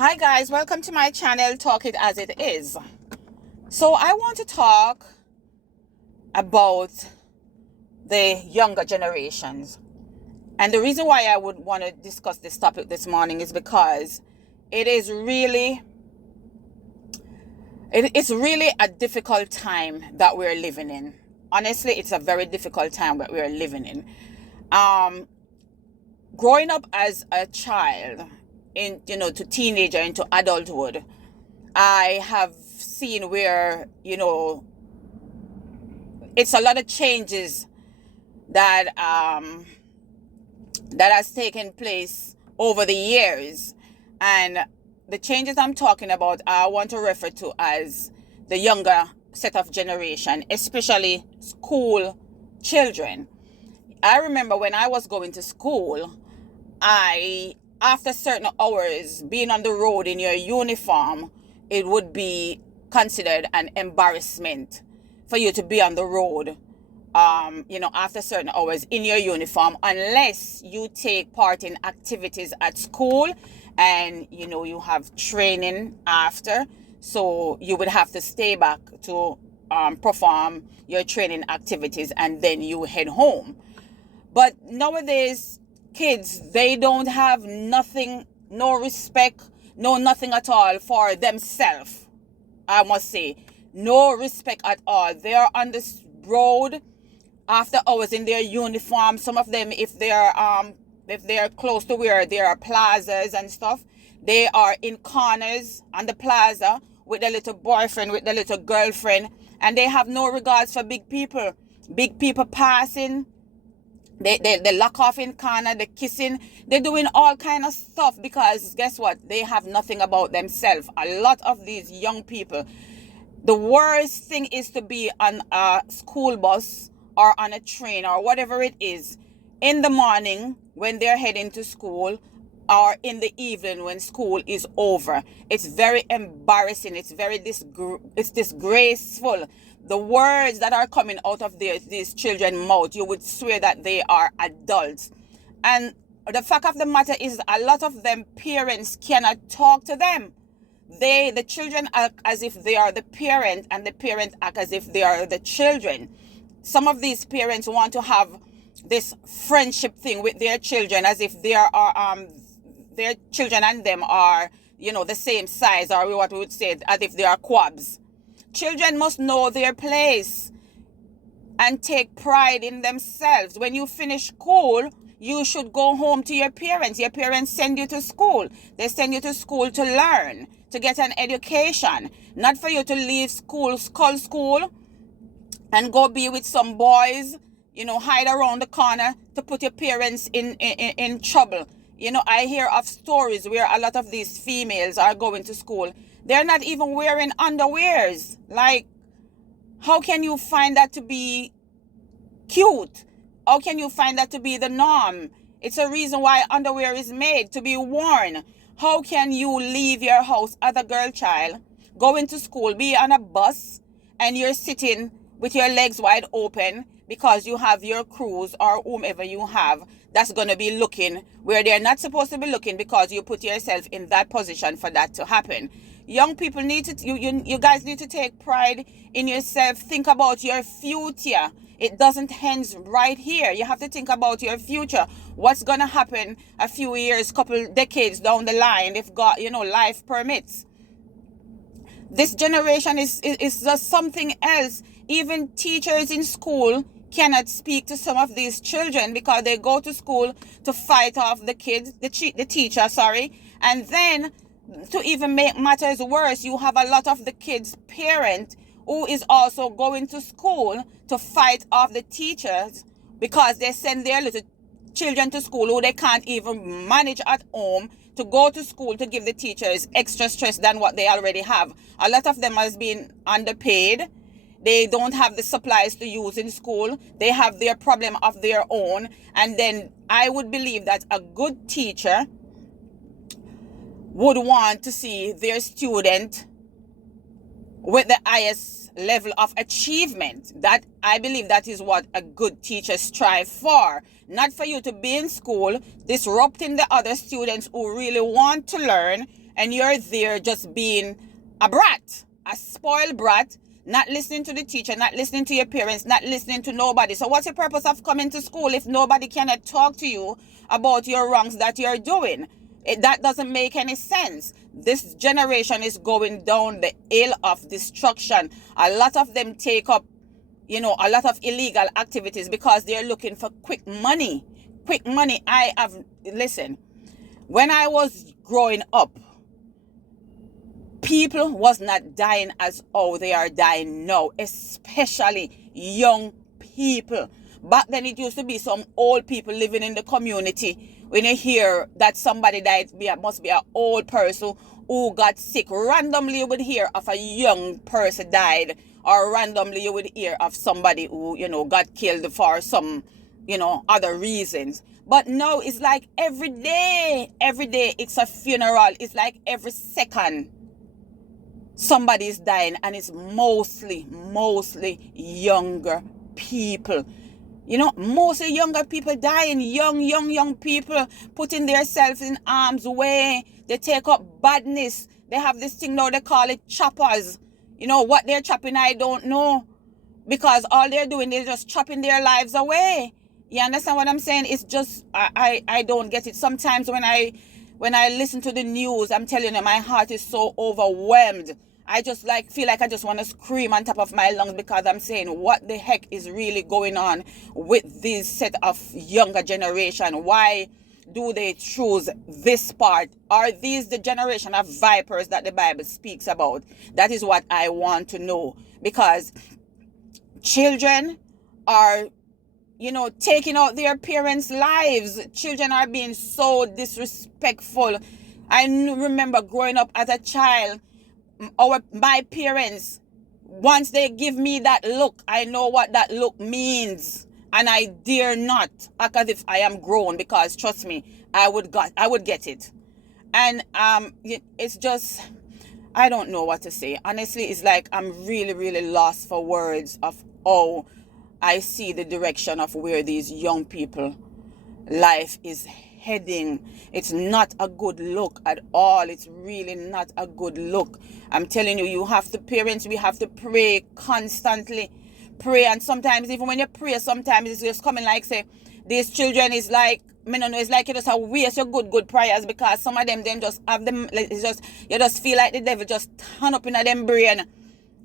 Hi guys, welcome to my channel, Talk It As It Is. So I want to talk about the younger generations. And the reason why I would want to discuss this topic this morning is because it's really a difficult time that we're living in. Honestly, it's a very difficult time that we're living in. Growing up as a child, to teenager, into adulthood, I have seen where, it's a lot of changes that has taken place over the years. And the changes I'm talking about, I want to refer to as the younger set of generation, especially school children. I remember when I was going to school, after certain hours, being on the road in your uniform, it would be considered an embarrassment for you to be on the road, after certain hours in your uniform, unless you take part in activities at school and, you have training after. So you would have to stay back to perform your training activities and then you head home. But nowadays, kids, they don't have nothing, no respect, no nothing at all for themselves. I must say, no respect at all. They are on the road after hours in their uniform. Some of them, if they're close to where there are plazas and stuff, they are in corners on the plaza with their little boyfriend, with their little girlfriend, and they have no regards for big people. Big people passing, they lock off in corner, they're kissing, they're doing all kind of stuff because guess what? They have nothing about themselves. A lot of these young people, the worst thing is to be on a school bus or on a train or whatever it is in the morning when they're heading to school, or in the evening when school is over. It's very embarrassing. It's very disgraceful. The words that are coming out of these children's mouth, you would swear that they are adults. And the fact of the matter is, a lot of them parents cannot talk to them. The children act as if they are the parent, and the parent act as if they are the children. Some of these parents want to have this friendship thing with their children, as if they are their children and them are, the same size, or what we would say, as if they are quabs. Children must know their place and take pride in themselves. When you finish school, you should go home to your parents. Your parents send you to school. They send you to school to learn, to get an education, not for you to leave school and go be with some boys, hide around the corner to put your parents in trouble. I hear of stories where a lot of these females are going to school. They're not even wearing underwears. Like, how can you find that to be cute? How can you find that to be the norm? It's a reason why underwear is made, to be worn. How can you leave your house as a girl child, go into school, be on a bus, and you're sitting with your legs wide open because you have your crews or whomever you have that's going to be looking where they're not supposed to be looking, because you put yourself in that position for that to happen. Young people need to, you guys need to take pride in yourself. Think about your future. It doesn't end right here. You have to think about your future. What's going to happen a few years, couple decades down the line, if God, life permits. This generation is just something else. Even teachers in school cannot speak to some of these children because they go to school to fight off the kids, the teacher, and then to even make matters worse, you have a lot of the kids' parent who is also going to school to fight off the teachers because they send their little children to school who they can't even manage at home, to go to school to give the teachers extra stress than what they already have. A lot of them has been underpaid. They don't have the supplies to use in school. They have their problem of their own. And then I would believe that a good teacher would want to see their student with the highest level of achievement. That, I believe, that is what a good teacher strives for. Not for you to be in school disrupting the other students who really want to learn and you're there just being a brat, a spoiled brat, not listening to the teacher, not listening to your parents, not listening to nobody. So what's the purpose of coming to school if nobody cannot talk to you about your wrongs that you're doing? That doesn't make any sense. This generation is going down the hill of destruction. A lot of them take up, a lot of illegal activities because they're looking for quick money. Quick money. Listen, when I was growing up, people was not dying as how they are dying now, especially young people. Back then it used to be some old people living in the community. When you hear that somebody died, must be an old person who got sick. Randomly you would hear of a young person died, or randomly you would hear of somebody who, got killed for some, other reasons. But now it's like every day it's a funeral. It's like every second somebody is dying, and it's mostly younger people. Mostly younger people dying, young people putting themselves in harm's way. They take up badness. They have this thing now, they call it choppers. What they're chopping, I don't know. Because all they're doing, they're just chopping their lives away. You understand what I'm saying? It's just, I don't get it. Sometimes when I listen to the news, I'm telling you, my heart is so overwhelmed. I just feel like I just want to scream on top of my lungs, because I'm saying, what the heck is really going on with this set of younger generation? Why do they choose this part? Are these the generation of vipers that the Bible speaks about? That is what I want to know, because children are, taking out their parents' lives. Children are being so disrespectful. I remember growing up as a child, my parents, once they give me that look, I know what that look means, and I dare not act as if I am grown, because trust me, I would get it. And it's just, I don't know what to say. Honestly, it's like I'm really lost for words of how I see the direction of where these young people life is heading. It's not a good look at all. It's really not a good look. I'm telling you, parents, we have to pray constantly. Pray. And sometimes, even when you pray, sometimes it's just coming like, say, these children is like, I don't know, it's like you just have waste your good prayers, because some of them just have them, it's just, you just feel like the devil just turn up in them brain.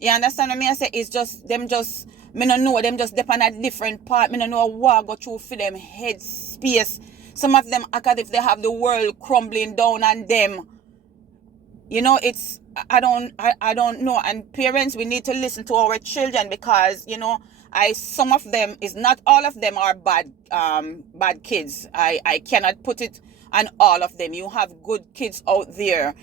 You understand what I say? It's just, them just, I don't know, them just depend on a different part. I don't know what go through for them head space. Some of them act as if they have the world crumbling down on them. It's, I don't know. And parents, we need to listen to our children, because, some of them, is not all of them are bad kids. I cannot put it on all of them. You have good kids out there.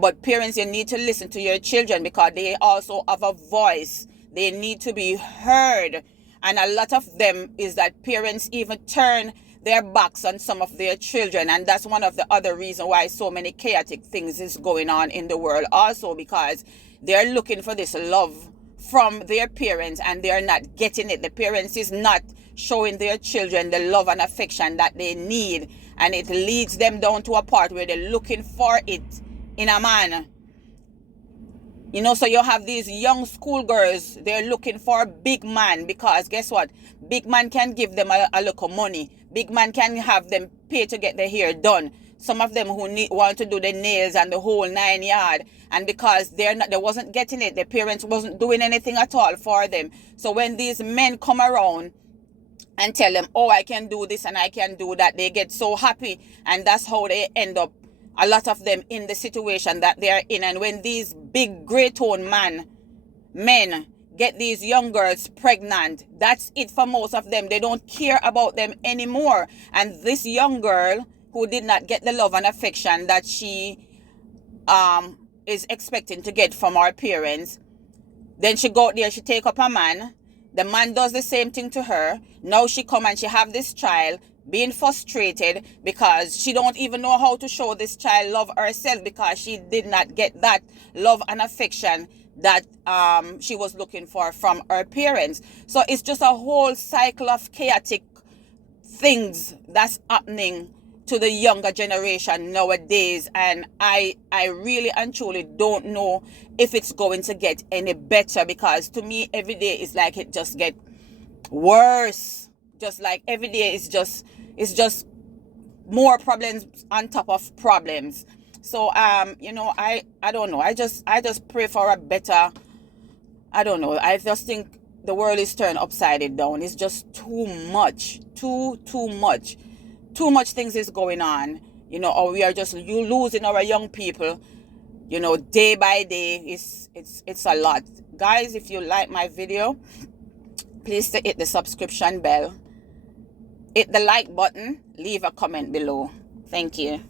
But parents, you need to listen to your children, because they also have a voice. They need to be heard. And a lot of them is that parents even turn their backs on some of their children, and that's one of the other reasons why so many chaotic things is going on in the world also, because they're looking for this love from their parents and they're not getting it. The parents is not showing their children the love and affection that they need, and it leads them down to a part where they're looking for it in a man. So you have these young schoolgirls, they're looking for a big man, because guess what? Big man can give them a little money. Big man can have them pay to get their hair done. Some of them who want to do the nails and the whole 9 yard. And because they wasn't getting it, their parents wasn't doing anything at all for them. So when these men come around and tell them, oh, I can do this and I can do that, they get so happy. And that's how they end up, a lot of them, in the situation that they are in. And when these big grey-toned men get these young girls pregnant, that's it for most of them. They don't care about them anymore. And this young girl who did not get the love and affection that she is expecting to get from her parents, then she go out there, she take up a man. The man does the same thing to her. Now she come and she have this child, being frustrated because she don't even know how to show this child love herself, because she did not get that love and affection that she was looking for from her parents. So it's just a whole cycle of chaotic things that's happening to the younger generation nowadays, and I really and truly don't know if it's going to get any better, because to me every day is like it just get worse. Just like every day is just, it's just more problems on top of problems. So I don't know. I just pray for a better, I don't know. I just think the world is turned upside down. It's just too much. Too much. Too much things is going on. Or we are just losing our young people, day by day. It's a lot. Guys, if you like my video, please hit the subscription bell. Hit the like button. Leave a comment below. Thank you.